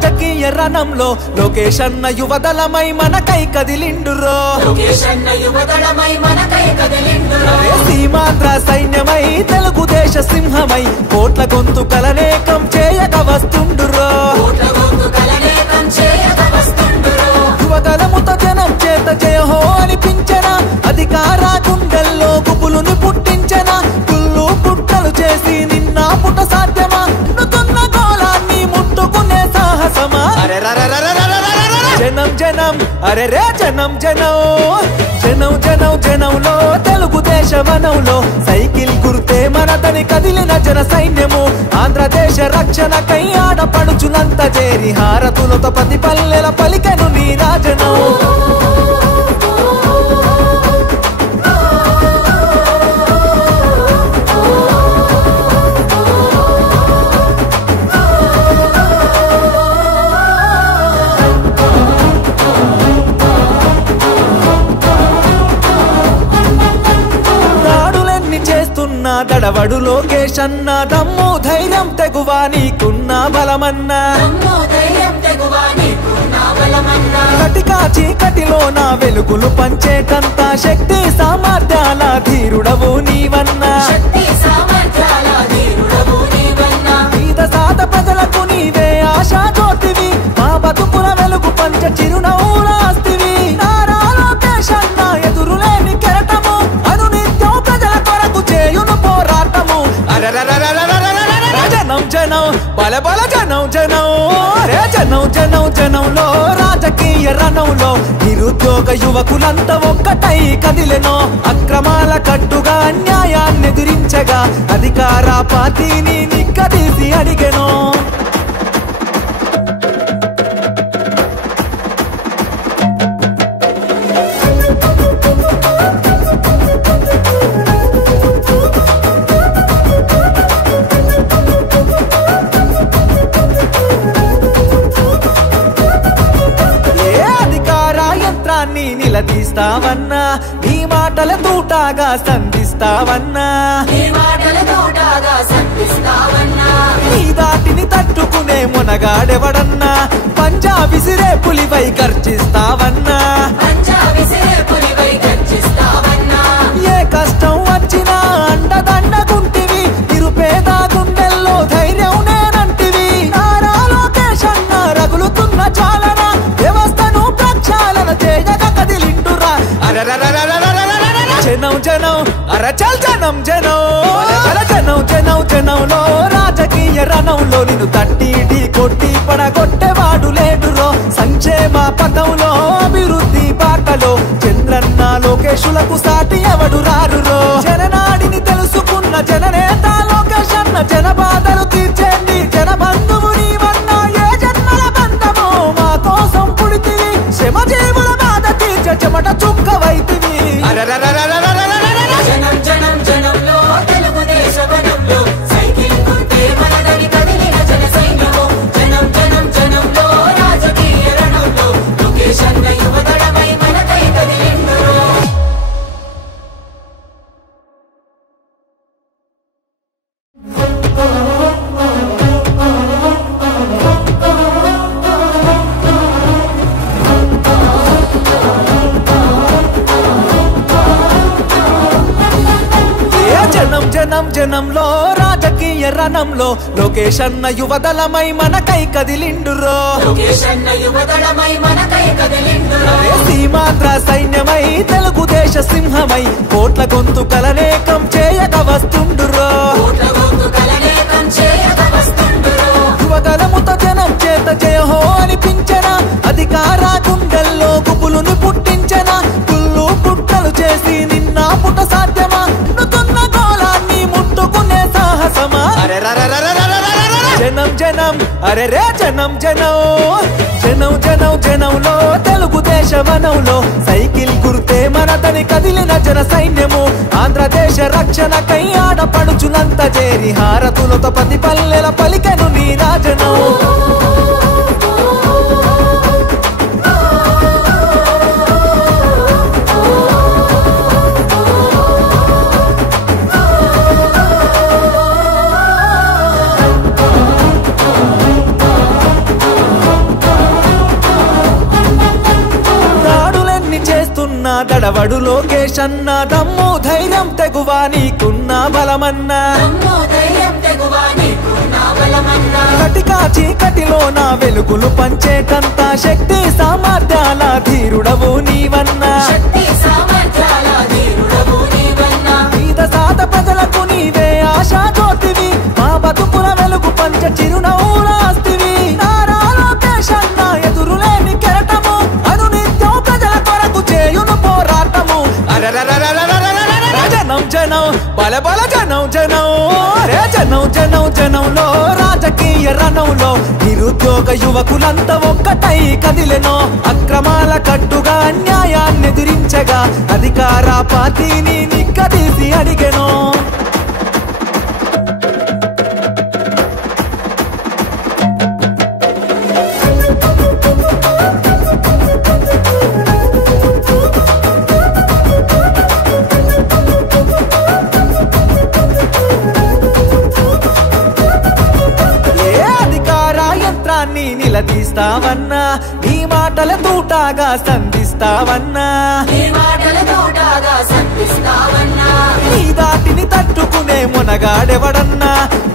రాజకీయ రణంలో లోకేష్ అన్న యువదళమై మనకై కదిలిండురో సీమాంధ్ర సైన్యమై తెలుగుదేశ సింహమై కోట్ల గొంతుకలనేకం చేయక వస్తుండురో యువగలముతో జనం చేత జయహో అనిపించనా అధికార గుండెల్లో గుబులుని పుట్టించనా కుళ్ళు పుట్టలు చేసి నిన్న పుట సాధ్యమా నుతున్న గోళాన్ని ముట్టుకునే సాహసమా జనం జనం అరే రే జనం జనం జనం జనం జనంలో తెలుగుదేశ వనంలో సైకిల్ గుర్తే మనదని కదిలిన జన సైన్యము ఆంధ్రదేశ రక్షణకై ఆడపడుచునంత చేరి హారతులతో ప్రతి పల్లెల పలికెను నీ రాజను దడవడు లోకేష్ అన్న దమ్ము ధైర్యం తెగువా నీకున్న బలమన్నా కటికా చీకటిలో నా వెలుగులు పంచేటంత శక్తి సామర్థ్యాల ధీరుడవు నీవన్నా పేద సాద ప్రజలకు నీవే ఆశా జ్యోతివి మా బతుకుల వెలుగు పంచ చిరునవ్వులాస్తివి నారా లోకేష్ అన్న ఎదురులేని కెరటము అనునిత్యం ప్రజల కొరకు చేయును పోరాటము జనం జనం బల బల జనం జనం రే జనం జనం జనంలో రాజకీయ రణంలో నిరుద్యోగ యువకులంతా ఒక్కటై కదిలెనో అక్రమాల కట్టుగా అన్యాయాన్ని ఎదిరించగా అధికార పార్టీని నిక్కదీసి అడిగెనో నిలదీస్తావన్నా నీ మాటల తూటాగా సంధిస్తావన్నా నీ దాటిని తట్టుకునే మునగాడెవడన్నా పంజా విసిరే పులిపై గర్జిస్తావన్నా ఏ కష్టం వచ్చినా అండదండగుంటివి నిరుపేద గుండెల్లో ధైర్యం నేనంటివి నారా లోకేష్ అన్న రగులుతున్న చాలన వ్యవస్థను ప్రక్షాళన చేయక కదిలిండురా జనం జనం అరచల్ జనం జనం జనం జనం జనంలో రాజకీయ రణంలో నిన్ను తట్టి ఢీ కొట్టి పడగొట్టేవాడు లేడురో సంక్షేమ పథంలో అభివృద్ధి బాటలో చంద్రన్న లోకేశులకు సాటి ఎవడు రారురో జననాడిని తెలుసుకున్న జననేత లోకేష్ అన్న జన బాధలు తీర్చేండి జన బంధువు నీవన్నా ఏ జన్మల బంధమో మా కోసం పుడితివి శ్రమజీవుల బాధ తీర్చ చెమట చుక్కవైతివి జనం జనం జనంలో తెలుగుదేశ వనంలో సైకిల్ గుర్తే మనదని కదిలిన జన సైన్యము జనం జనం జనంలో రాజకీయ రణంలో లోకేష్ అన్న యువదళమై మనకై కదిలిండురో జనం జనంలో రాజకీయ రణంలో లోకేష్ అన్న యువదళమై మనకై కదిలిండురో సీమాంధ్ర సైన్యమై తెలుగుదేశ సింహమై కోట్ల గొంతుకలనేకం చేయక వస్తుండురో యువగలముతో జనం చేత జయహో అనిపించనా అధికార గుండెల్లో గుబులుని పుట్టించనా కుళ్ళు పుట్టలు చేసి నిన్న పుట సాధ్యమా నుతున్న గోళాన్ని ముట్టుకునే సాహసమా జనం జనం అరే రే జనం జనం జనం జనం జనంలో తెలుగుదేశ వనంలో సైకిల్ గుర్తే మనదని కదిలిన జన సైన్యము ఆంధ్రదేశ రక్షణకై ఆడపడుచునంత చేరి హారతులతో ప్రతి పల్లెల పలికెను నీ రాజను చదవడు లోకేష్ అన్న దమ్ము ధైర్యం తెగువా నీకున్న బలమన్నా కటికా చీకటిలో నా వెలుగులు పంచేటంత శక్తి సామర్థ్యాల ధీరుడవు నీవన్నా పేద సాద ప్రజలకు నీవే ఆశా జ్యోతివి మా బతుకుల వెలుగు పంచ చిరునవ్వులాస్తివి నారా లోకేష్ అన్న ఎదురులేని కెరటము అనునిత్యం ప్రజల కొరకు చేయును పోరాటము జనం జనం బల బల జనం జనం రే జనం జనం జనంలో రాజకీయ రణంలో నిరుద్యోగ యువకులంతా ఒక్కటై కదిలెనో అక్రమాల కట్టుగా అన్యాయాన్ని ఎదిరించగా అధికార పార్టీని నిక్కదీసి అడిగెనో నిలదీస్తావన్నా నీ మాటల తూటాగా సంధిస్తావన్నా నీ దాటిని తట్టుకునే మునగాడెవడన్నా